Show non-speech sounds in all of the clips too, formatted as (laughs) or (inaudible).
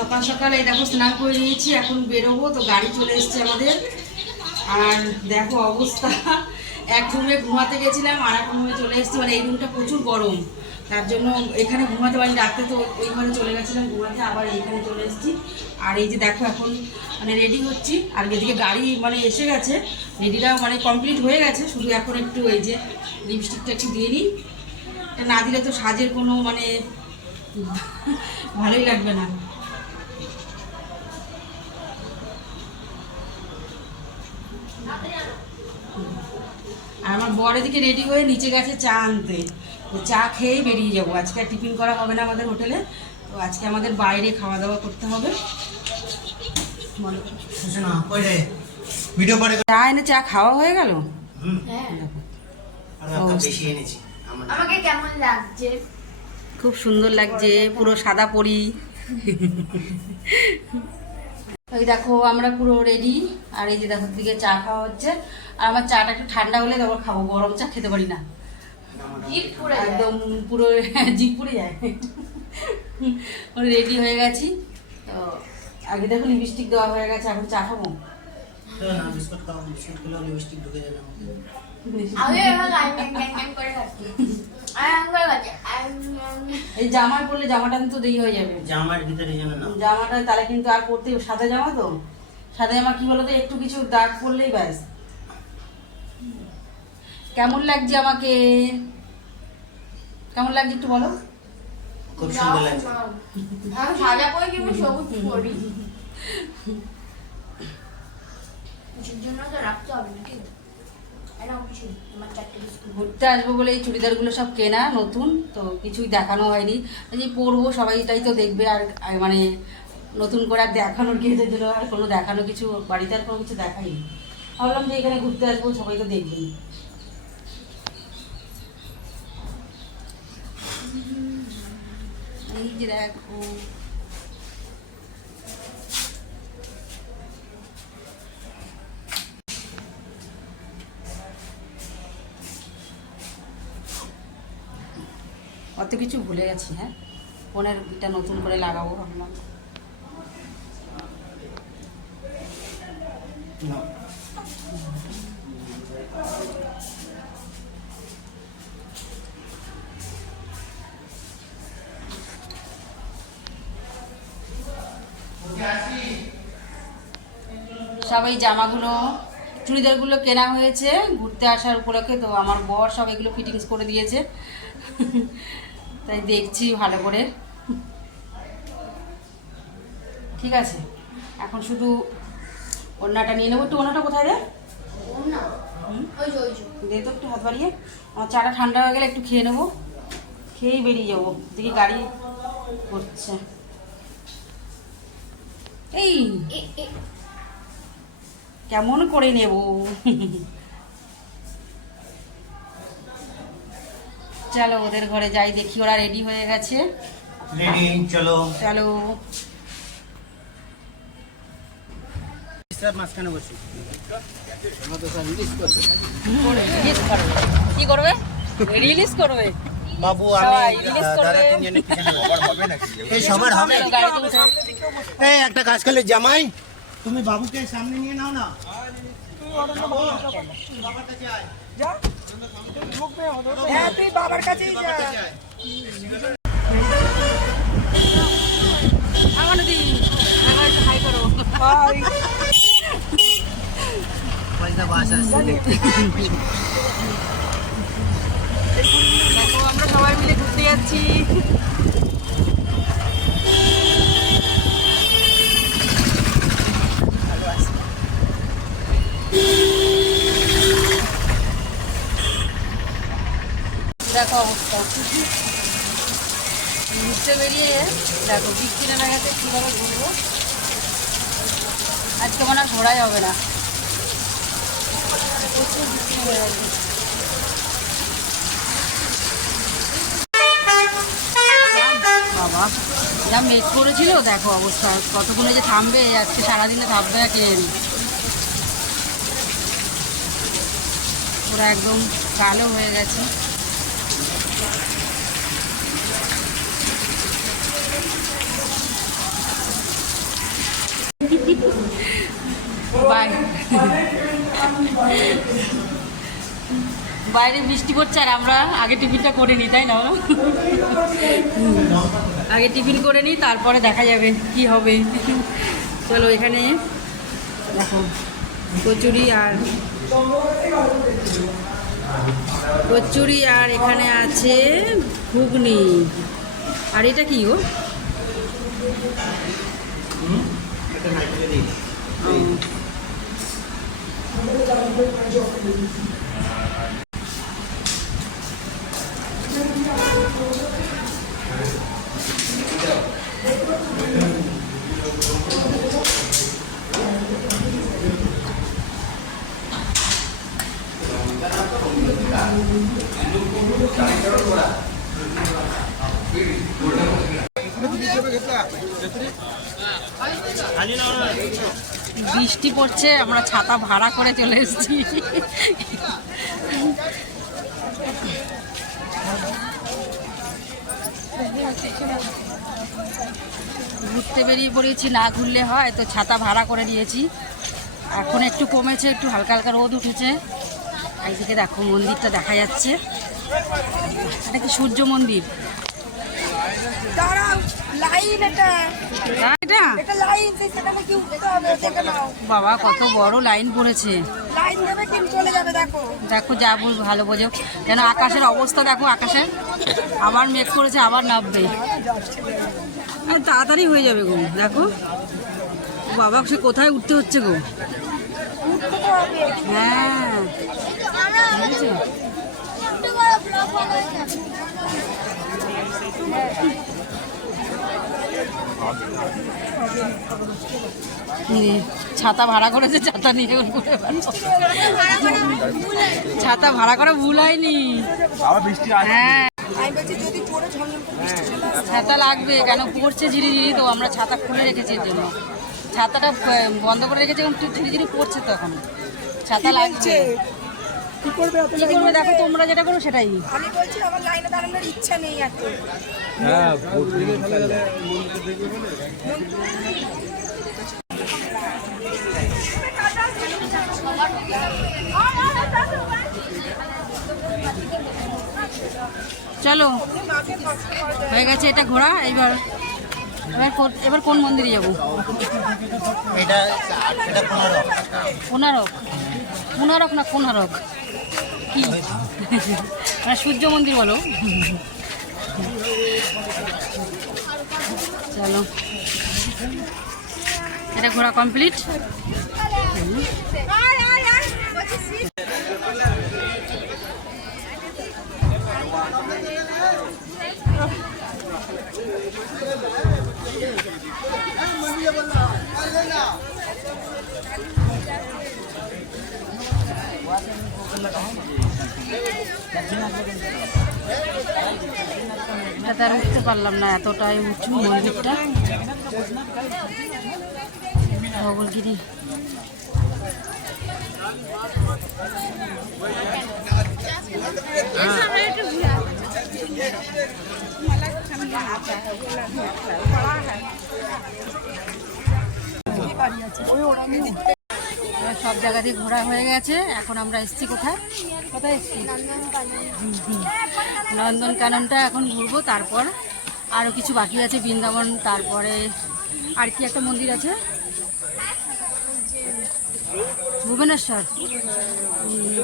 সকাল সকাল এই দেখো স্নান করে নিয়েছি, এখন বেরোবো, তো গাড়ি চলে এসছে আমাদের। আর দেখো অবস্থা, এক রুমে ঘুমাতে গেছিলাম, আর এক রুমে চলে এসেছি। মানে এই রুমটা প্রচুর গরম, তার জন্য এখানে ঘুমাতে পারি রাতে তো ওই ঘরে চলে গেছিলাম ঘুমাতে, আবার এইখানে চলে এসেছি। আর এই যে দেখো এখন মানে রেডি হচ্ছি, আর এদিকে গাড়ি মানে এসে গেছে রেডিটা মানে কমপ্লিট হয়ে গেছে, শুধু এখন একটু এই যে লিপস্টিকটা একটু দিয়ে নিই। না দিলে তো সাজের কোনো মানে ভালোই লাগবে না। আর আমার বর এদিকে রেডি হয়ে নিচে গেছে চা আনতে। তো চা খেয়েই বেরিয়ে যাব। আজকে আর টিফিন করা হবে না আমাদের হোটেলে। তো আজকে আমাদের বাইরে খাওয়া দাওয়া করতে হবে। চা এনে চা খাওয়া হয়ে গেল? হ্যাঁ। খুব সুন্দর লাগছে। পুরো সাদা পরি। ওই দেখো আমরা পুরো রেডি আর এই যে দেখো দিকে চা খাওয়া হচ্ছে। আর আমার চাটা একটু ঠান্ডা হলে তারপর খাব গরম চা খেতে পারি না। একদম পুরো (laughs) জিপ পুড়ে যায়। রেডি হয়ে গেছি। তো আগে দেখো লিপস্টিক দেওয়া হয়ে গেছে এখন চা খাব? না বিস্কুট খাও বিস্কুট খেলে লিপস্টিক ঢুকে যাবে এই জামায় পরলে জামাটা কিন্তু দেরি হয়ে যাবে। জামার ভিতরে যেন না। জামাটা তাহলে কিন্তু আর পরতে সাদা জামা তো? সাদা জামা কি বলতো? একটু কিছু দাগ পরলেই ব্যাস। কেমন লাগছে আমাকে? কেমন লাগছে একটু বলো। খুব সুন্দর লাগছে। আমি সাদা পরে কিংবা সবুজ পরি? (laughs) জন্য তো রাখতে হবে নাকি এটা কিছু তোমার চারটে বিস্কুট ঘুরতে আসব বলে এই চুড়িদারগুলো সব কেনা, নতুন, তো কিছুই দেখানো হয়নি। যে পরবো, সবাই এটাই তো দেখবে আর মানে নতুন করে আর দেখানোর কি এদের জন্য আর কোনো দেখানো কিছু, বাড়িতে আর কোনো কিছু দেখাইনি। ভাবলাম যে এখানে ঘুরতে আসব, সবাই তো দেখবেই। এই যে দেখো অত কিছু ভুলে গেছি হ্যাঁ। ফোনের এটা নতুন করে লাগাবো ভাবলাম। সব এই জামাগুলো চুড়িদারগুলো কেনা হয়েছে ঘুরতে আসার উপলক্ষে তো আমার বর সব এগুলো ফিটিংস করে দিয়েছে। তাই দেখছি ভালো করে। ঠিক আছে এখন শুধু ওড়নাটা নিয়ে নেব। একটু ওড়নাটা কোথায় রে? দে তো একটু হাত বাড়িয়ে। আমার চাটা ঠান্ডা হয়ে গেলে একটু খেয়ে নেব। খেয়েই বেরিয়ে যাব। দেখি গাড়ি করছে। এই কেমন করে নেব? (laughs) চলো ওদের ঘরে যাই দেখি ওরা রেডি হয়ে গেছে। রেডি চলো। চলো। সব মাঝখানে বসি। রিলিজ করবে কি করবে? রিলিজ করবে। বাবু আমি দাদা। তিনজনের পিছনে এই সবার হবে? এই একটা কাজ করলে জামাই তুমি বাবুকে সামনে নিয়ে নাও না। বাবার কাছে আয় হ্যাঁ তুই বাবার কাছেই যা (laughs) আমরা সবাই মিলে ঘুরতে যাচ্ছি। দেখো অবস্থা। ঘুরতে বেরিয়ে দেখো বৃষ্টি নেমে গেছে, কীভাবে ঘুরবো? আজকে মনে ঘোরাই হবে না। প্রচুর বৃষ্টি হয়ে গেছে। বাবা, যা মেঘ করেছিল, দেখো অবস্থা। কতক্ষণে যে থামবে, আজকে সারাদিনে থামবে না কে জানে। পুরো একদম কালো হয়ে গেছে। বাইরে বৃষ্টি পড়ছে আর আমরা আগে টিফিনটা করে নিই তাই না? আগে টিফিন করে নিই তারপরে দেখা যাবে কি হবে। চলো এখানে দেখো কচুরি আর কচুরি আর এখানে আছে ঘুগনি। আর এটা কি গো? I'm going to have to quit my job and leave. Thank you. বৃষ্টি পড়ছে আমরা ছাতা ভাড়া করে চলে এসেছি। ঘুরতে বেরিয়ে পড়েছি না ঘুরলে হয় তো ছাতা ভাড়া করে নিয়েছি। এখন একটু কমেছে একটু হালকা হালকা রোদ উঠেছে। এইদিকে দেখো মন্দিরটা দেখা যাচ্ছে। এটা কি সূর্য মন্দির? লাইন এটা। এটা? এটা লাইন সেখানে কি বাবা কত বড় লাইন পড়েছে। দেখো। যা বুঝ ভালো বোঝো। কেন আকাশের অবস্থা দেখো আকাশে। আবার মেঘ করেছে আবার নামবে। তাড়াতাড়ি হয়ে যাবে গো দেখো। বাবা সে কোথায় উঠতে হচ্ছে গো? হ্যাঁ বুঝেছ? এই রে, ছাতা ভাড়া করেছে ছাতা নিয়ে ঘুরে ছাতা ভাড়া করা ভুল হয়নি। হ্যাঁ। আমি বলছি যদি পরে ঝমঝম করে বৃষ্টি চলে আসে। ছাতা লাগবে কেন পড়ছে ঝিরি ঝিরি তো আমরা ছাতা খুলে রেখেছি এর জন্য। ছাতাটা বন্ধ করে রেখেছি এখন ঝিরি ঝিরি পড়ছে তো এখন। ছাতা লাগছে। কি করবে কি করবে দেখো তোমরা যেটা করো সেটাই আমি বলছি আমার লাইনে দাঁড়ানোর ইচ্ছা নেই এত। চলো হয়ে গেছে এটা ঘোরা এবার এবার এবার কোন মন্দিরে যাব? এটা এটা পনেরো কোনারক কোনারক না কোনারক কি মানে সূর্য মন্দির বলো। চলো। এটা ঘোরা কমপ্লিট এটাতে আর উঠতে পারলাম না এতটাই উঁচু মন্দিরটা। সব জায়গাতেই ঘোরা হয়ে গেছে। এখন আমরা এসছি কোথায়? কোথায় এসছি? নন্দন কাননটা এখন ঘুরবো, তারপর আরও কিছু বাকি আছে, বৃন্দাবন, তারপরে আর কি একটা মন্দির আছে? ভুবনেশ্বর।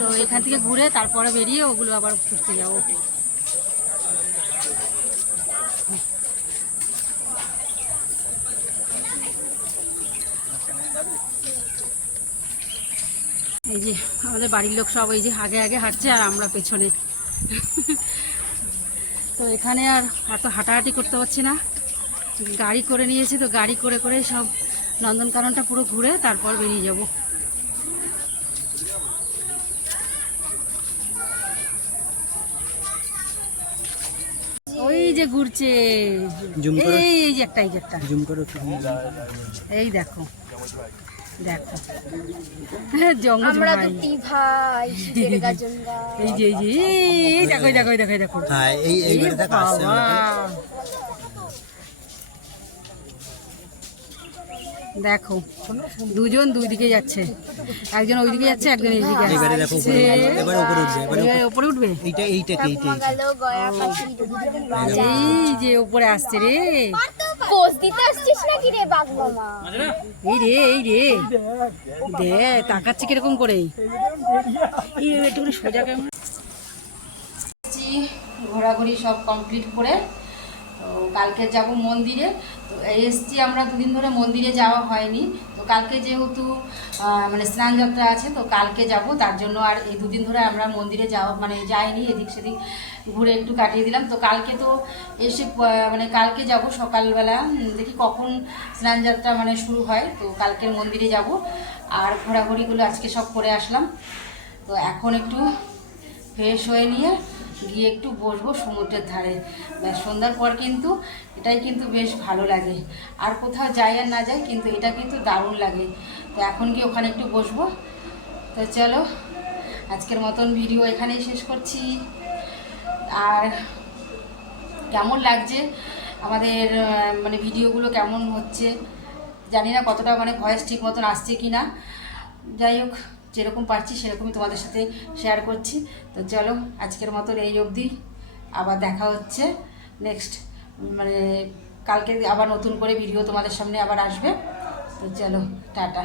তো এখান থেকে ঘুরে তারপরে বেরিয়ে ওগুলো আবার ঘুরতে যাব। এই যে আমাদের বাড়ির লোক সব এই যে আগে আগে হাঁটছে আর আমরা পেছনে। তো এখানে আর এত হাঁটাহাঁটি করতে পারছি না। গাড়ি করে নিয়েছি তো গাড়ি করে করে সব নন্দনকাননটা পুরো ঘুরে তারপর বেরিয়ে যাব। ওই যে ঘুরছে। এই এই যে একটা এই যে একটু। এই দেখো। দেখো হ্যাঁ, জঙ্গল আমরা তো দুটি ভাই গাজন গাই এই যে এই যে এই, দেখো দেখো দেখো দেখো হ্যাঁ এই এই বাড়িটা দেখো দুজন দুই দিকে যাচ্ছে। একজন ওই দিকে যাচ্ছে একজন এইদিকে এবারে দেখো আসছে উপরে- উঠবে এবারে এবারে ওপরে উঠবে? এইটা এইটা গেল গয়া এই যে উপরে আসছে রে। পোজ দিতে আসছিস নাকি রে বাঘ মামা এই রে এই রে। দে তাকাচ্ছে কীরকম করে। এই একটু সোজা কেমন ঘোরাঘুরি সব কমপ্লিট করে তো কালকে যাব মন্দিরে। তো এসছি আমরা দুদিন ধরে মন্দিরে যাওয়া হয়নি। তো কালকে যেহেতু মানে স্নান যাত্রা আছে, তো কালকে যাব। তার জন্য আর এই দুদিন ধরে আমরা মন্দিরে যাওয়া মানে যাইনি, এদিক সেদিক ঘুরে একটু কাটিয়ে দিলাম। তো কালকে তো এসে মানে কালকে যাব সকালবেলা। দেখি কখন স্নান যাত্রা মানে শুরু হয়। তো কালকে মন্দিরে যাব। আর ঘোরাঘুরিগুলো আজকে সব করে আসলাম। তো এখন একটু ফ্রেশ হয়ে নিয়ে গিয়ে একটু বসবো সমুদ্রের ধারে। সন্ধ্যার পর কিন্তু এটাই কিন্তু বেশ ভালো লাগে। আর কোথাও যাই আর না যাই কিন্তু এটা কিন্তু দারুণ লাগে। তো এখন গিয়ে ওখানে একটু বসবো। তো চলো, আজকের মতন ভিডিও এখানেই শেষ করছি। আর কেমন লাগছে? আমাদের মানে ভিডিওগুলো কেমন হচ্ছে? জানি না কতটা মানে ভয়েস ঠিক মতন আসছে কি না যাই হোক যেরকম পারছি সেরকমই তোমাদের সাথে শেয়ার করছি। তো চলো, আজকের মতন এই অবধি। আবার দেখা হচ্ছে নেক্সট মানে কালকে আবার নতুন করে ভিডিও তোমাদের সামনে আবার আসবে। তো চলো, টাটা।